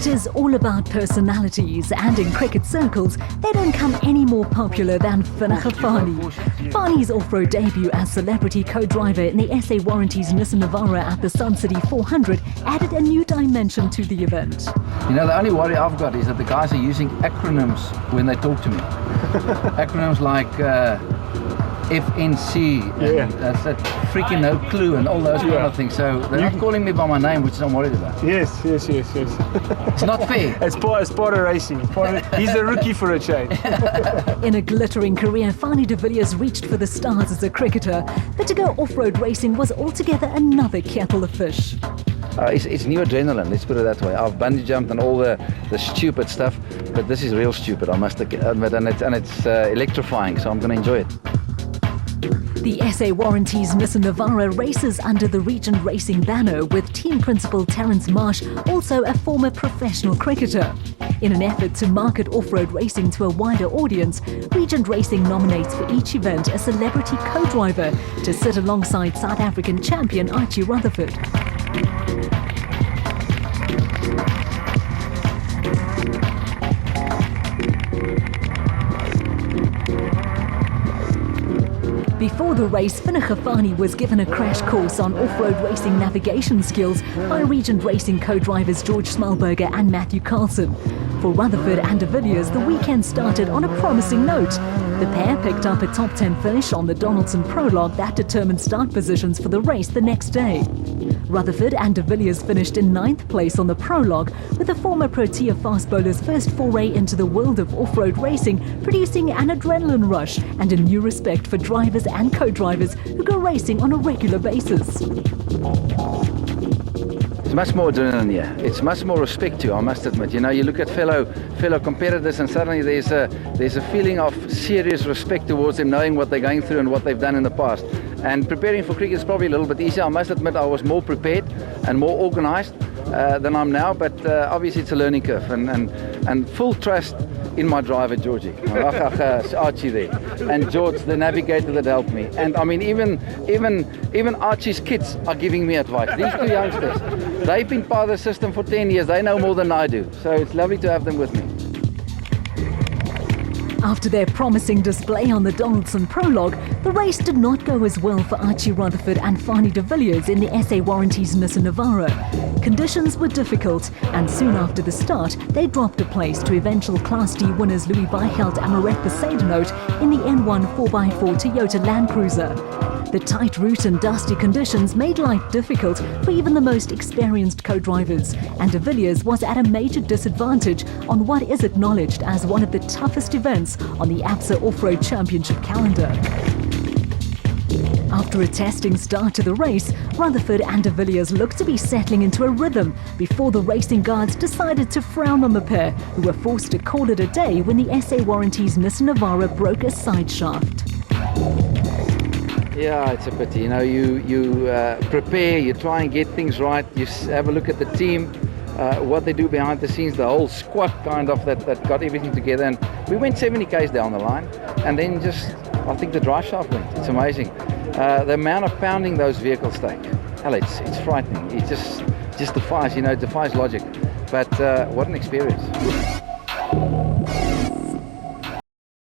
Sport is all about personalities, and in cricket circles, they don't come any more popular than Vinniger Fani. Fani's off-road debut as celebrity co-driver in the SA Warranties Nissan Navara at the Sun City 400 added a new dimension to the event. You know, the only worry I've got is that the guys are using acronyms when they talk to me. Acronyms like FNC, and that's that freaking no clue and all those kind of things. So they're not calling me by my name, which I'm worried about. Yes. It's not fair. It's part of racing. He's a rookie for a change. In a glittering career, Fani de Villiers reached for the stars as a cricketer, but to go off-road racing was altogether another kettle of fish. It's new adrenaline, let's put it that way. I've bungee jumped and all the stupid stuff, but this is real stupid, I must admit, and it's electrifying, so I'm going to enjoy it. The SA Warranties Nissan Navara races under the Regent Racing banner, with team principal Terence Marsh also a former professional cricketer. In an effort to market off-road racing to a wider audience, Regent Racing nominates for each event a celebrity co-driver to sit alongside South African champion Archie Rutherford. Before the race, Vinniger Fani was given a crash course on off-road racing navigation skills by Regent Racing co-drivers George Smalberger and Matthew Carlson. For Rutherford and de Villiers, the weekend started on a promising note. The pair picked up a top 10 finish on the Donaldson Prologue that determined start positions for the race the next day. Rutherford and de Villiers finished in 9th place on the Prologue, with the former Protea fast bowler's first foray into the world of off-road racing producing an adrenaline rush and a new respect for drivers and co-drivers who go racing on a regular basis. It's much more adrenaline here. It's much more respect too, I must admit. You know, you look at fellow competitors and suddenly there's a feeling of serious respect towards them, knowing what they're going through and what they've done in the past. And preparing for cricket is probably a little bit easier. I must admit I was more prepared and more organized than I'm now, but obviously it's a learning curve, and full trust in my driver Georgie, Archie there, and George, the navigator that helped me. And I mean, even Archie's kids are giving me advice. These two youngsters, they've been part of the system for 10 years. They know more than I do, so it's lovely to have them with me. After their promising display on the Donaldson Prologue, the race did not go as well for Archie Rutherford and Fani de Villiers in the SA Warranties Nissan Navara. Conditions were difficult, and soon after the start, they dropped a place to eventual Class D winners Louis Weichelt and Marek Besaidenote in the N1 4x4 Toyota Land Cruiser. The tight route and dusty conditions made life difficult for even the most experienced co-drivers, and de Villiers was at a major disadvantage on what is acknowledged as one of the toughest events on the ABSA Off-Road Championship calendar. After a testing start to the race, Rutherford and de Villiers looked to be settling into a rhythm before the racing guards decided to frown on the pair, who were forced to call it a day when the SA Warranties Nissan Navara broke a side shaft. Yeah, it's a pity. You know, you prepare, you try and get things right, you have a look at the team, what they do behind the scenes, the whole squad kind of that got everything together. And we went 70 k's down the line, and then just, I think the drive shaft went. It's amazing. The amount of pounding those vehicles take. Hell, it's frightening. It just defies, you know, it defies logic. But what an experience.